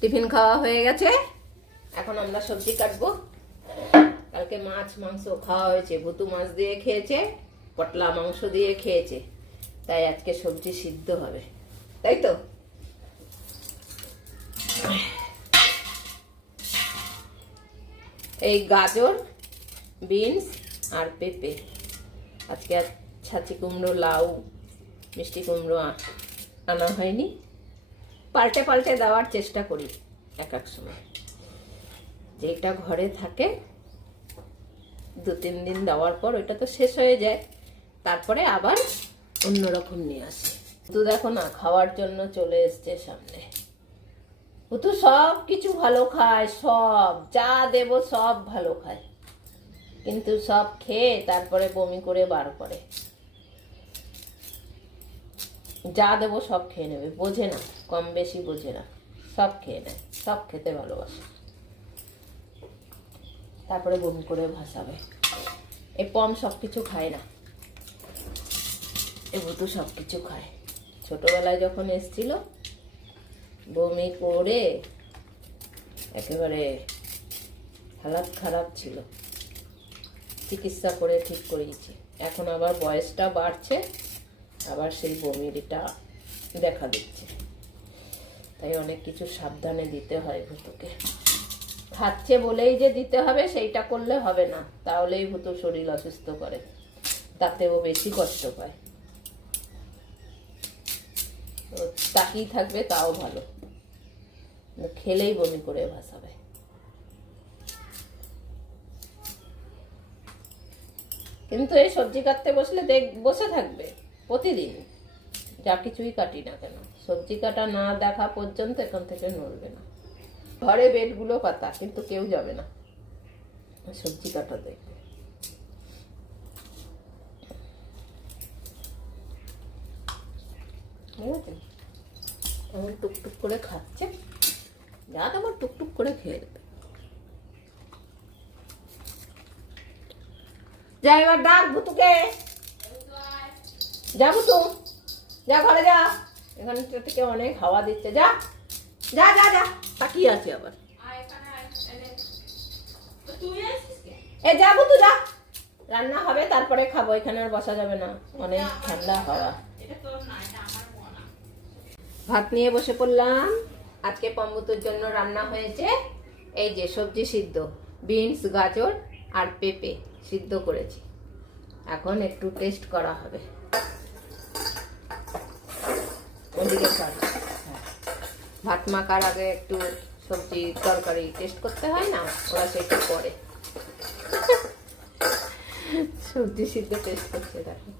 Tiffin খাওয়া হয়ে গেছে। এখন আমরা সবজি কাটবো। কালকে মাছ, মাংস খাওয়া হয়েছে। ভুতু মাছ দিয়ে খেয়েছে, পটলা মাংস দিয়ে খেয়েছে। তাই আজকে সবজি সিদ্ধ হবে। তাই তো? এই গাজর, বিনস আর পেঁপে। আজকে আর ছাচি কুমড়ো, লাউ, মিষ্টি কুমড়ো আনা হয়নি। পাল্টে পাল্টে দেওয়ার চেষ্টা করি এক এক সময়। যেটা ঘরে থাকে, দু তিন দিন দেওয়ার পর ওইটা তো শেষ হয়ে যায়, তারপরে আবার অন্যরকম নিয়ে আসি। তো দেখো না, খাওয়ার জন্য চলে এসছে সামনে। ও তো সব কিছু ভালো খায়, সব যা দেব সব ভালো খায়। কিন্তু সব খেয়ে তারপরে বমি করে বার করে। যা দেবো সব খেয়ে নেবে। বোঝে না, কম বেশি বোঝে না। সব খেয়ে নেয়, সব খেতে ভালোবাসে। তারপরে বমি করে ভাসাবে। এই পম সব কিছু খায় না। এ তো সব কিছু খায়। ছোটোবেলায় যখন এসছিল, বমি করে একেবারে হালাত খারাপ ছিল। চিকিৎসা করে ঠিক করিয়েছি। এখন আবার বয়সটা বাড়ছে। আবার সেই বমিটা দেখা দিচ্ছে। তাই অনেক কিছু সাবধানে দিতে হয় ভুতুকে। খাচ্ছে বলেই যে দিতে হবে, সেইটা করলে হবে না। তাহলেই ভুতু শরীর অসুস্থ করে। তাতেও বেশি কষ্ট পায়। তো তাকিয়ে থাকবে, তাও ভালো। খেলেই বমি করে ভাসাবে। কিন্তু এই সবজি কাটতে বসলে দেখ, বসে থাকবে। প্রতিদিন। যা কিছুই কাটি না কেন। সবজি কাটা না দেখা পর্যন্ত এখান থেকে নড়বে না। ঘরে বেডগুলো পাতা, কিন্তু কেউ যাবে না। সবজি কাটা এমন টুকটুক করে খাচ্ছে। যা তোমার টুকটুক করে খেয়ে দেবে যা এবার ডাক ভুতুকে যা তো যা ঘরে যা। এখানে থেকে অনেক হাওয়া দিচ্ছে যা। যা যা যা তাকিয়ে আছে আবার। এ যা তো যা। রান্না হবে তারপরে খাব এখানে আর বসা যাবে না। অনেক ঠান্ডা হাওয়া। ভাত নিয়ে বসে পড়লাম। আজকে পম্বুতুর জন্য রান্না হয়েছে এই যে সবজি সিদ্ধ বিনস গাজর আর পেঁপে সিদ্ধ করেছি। এখন একটু টেস্ট করা হবে। হ্যাঁ। ভাত মাখার আগে একটু সবজি তরকারি টেস্ট করতে হয় না? ওরা সেটা করে। সবজি সিদ্ধ টেস্ট করছে দেখো।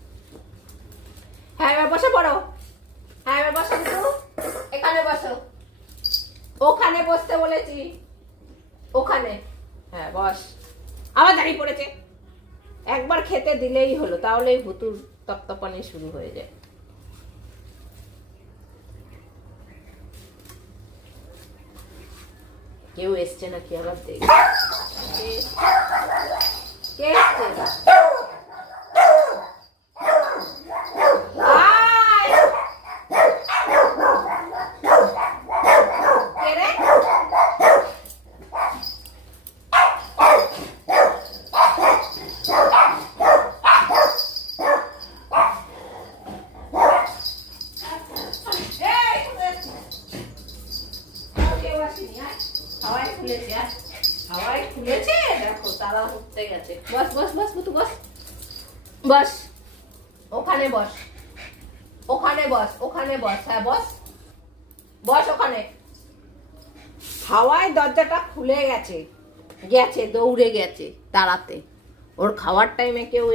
হ্যাঁ এবার বসে পড়ো। হ্যাঁ এবার বসো এখানে বসো। ওখানে বসতে বলেছি। ওখানে। হ্যাঁ বস। আবার দাঁড়িয়ে পড়েছে। একবার খেতে দিলেই হলো, তাহলেই ভুতুর তপ্তপানি শুরু হয়ে যায়। কেউ এসছে নাকি আবার দেখ কে কে এসছে আয়! কে রে? এই, কোথায় আছিস? কেউ আসেনি, আয়। হাওয়ায় খুলেছে। হাওয়ায় খুলেছে, দেখো, তারা উঠতে গেছে। বস, বস, বস, বুতু, বস। বস। ওখানে বস। ওখানে বস ওখানে বস হ্যাঁ বস। বস ওখানে। হাওয়ায় দরজাটা খুলে গেছে। গেছে দৌড়ে গেছে তাড়াতে ওর খাওয়ার টাইমে কেউ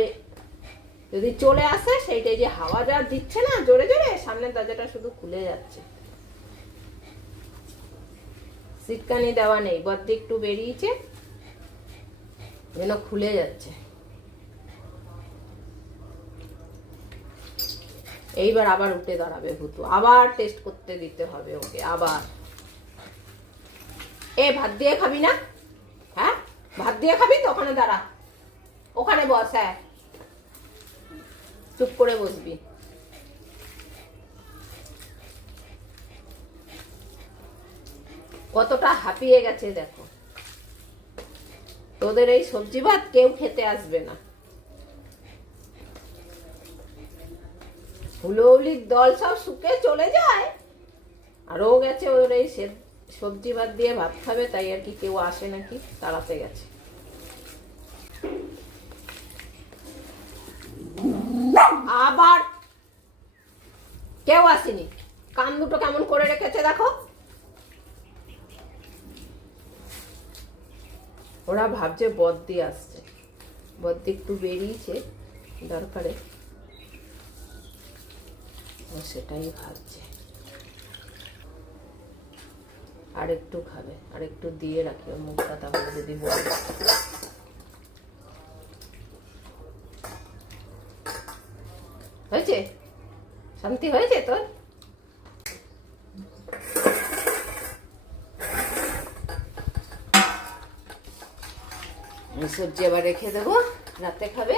যদি চলে আসে সেইটাই যে হাওয়া যা দিচ্ছে না জোরে জোরে সামনের দরজাটা শুধু খুলে যাচ্ছে। সিটকানি দেওয়া নেই, বদ্দি একটু বেরিয়েছে, যেন খুলে যাচ্ছে। এইবার আবার উঠে দাঁড়াবে ভুতু, আবার টেস্ট করতে দিতে হবে ওকে, আবার। এ, ভাত দিয়ে খাবি না? হ্যাঁ? ভাত দিয়ে খাবি তো? ওখানে দাঁড়া। ওখানে বস হ্যাঁ। চুপ করে বসবি। কতটা হাঁপিয়ে গেছে দেখো। তোদের এই সবজি ভাত কেউ খেতে আসবে না। হুলোহুলির দল সব শুকে চলে যায়। আর ও গেছে ওর এই সবজি ভাত দিয়ে ভাত খাবে, তাই আর কি কেউ আসে নাকি? তাড়াতে গেছে। আবার কেউ আসেনি। কান দুটো কেমন করে রেখেছে দেখো। ওরা ভাবছে বদ্দি আসছে। বদ্দি একটু বেরিয়েছে, দরকারে। সেটাই ভাবছে। আর একটু খাবে আর একটু দিয়ে রাখি, ওর মুখটা তাহলে যদি বলে। হয়েছে? শান্তি হয়েছে তোর? সবজি আবার রেখে দেবো। রাতে খাবে।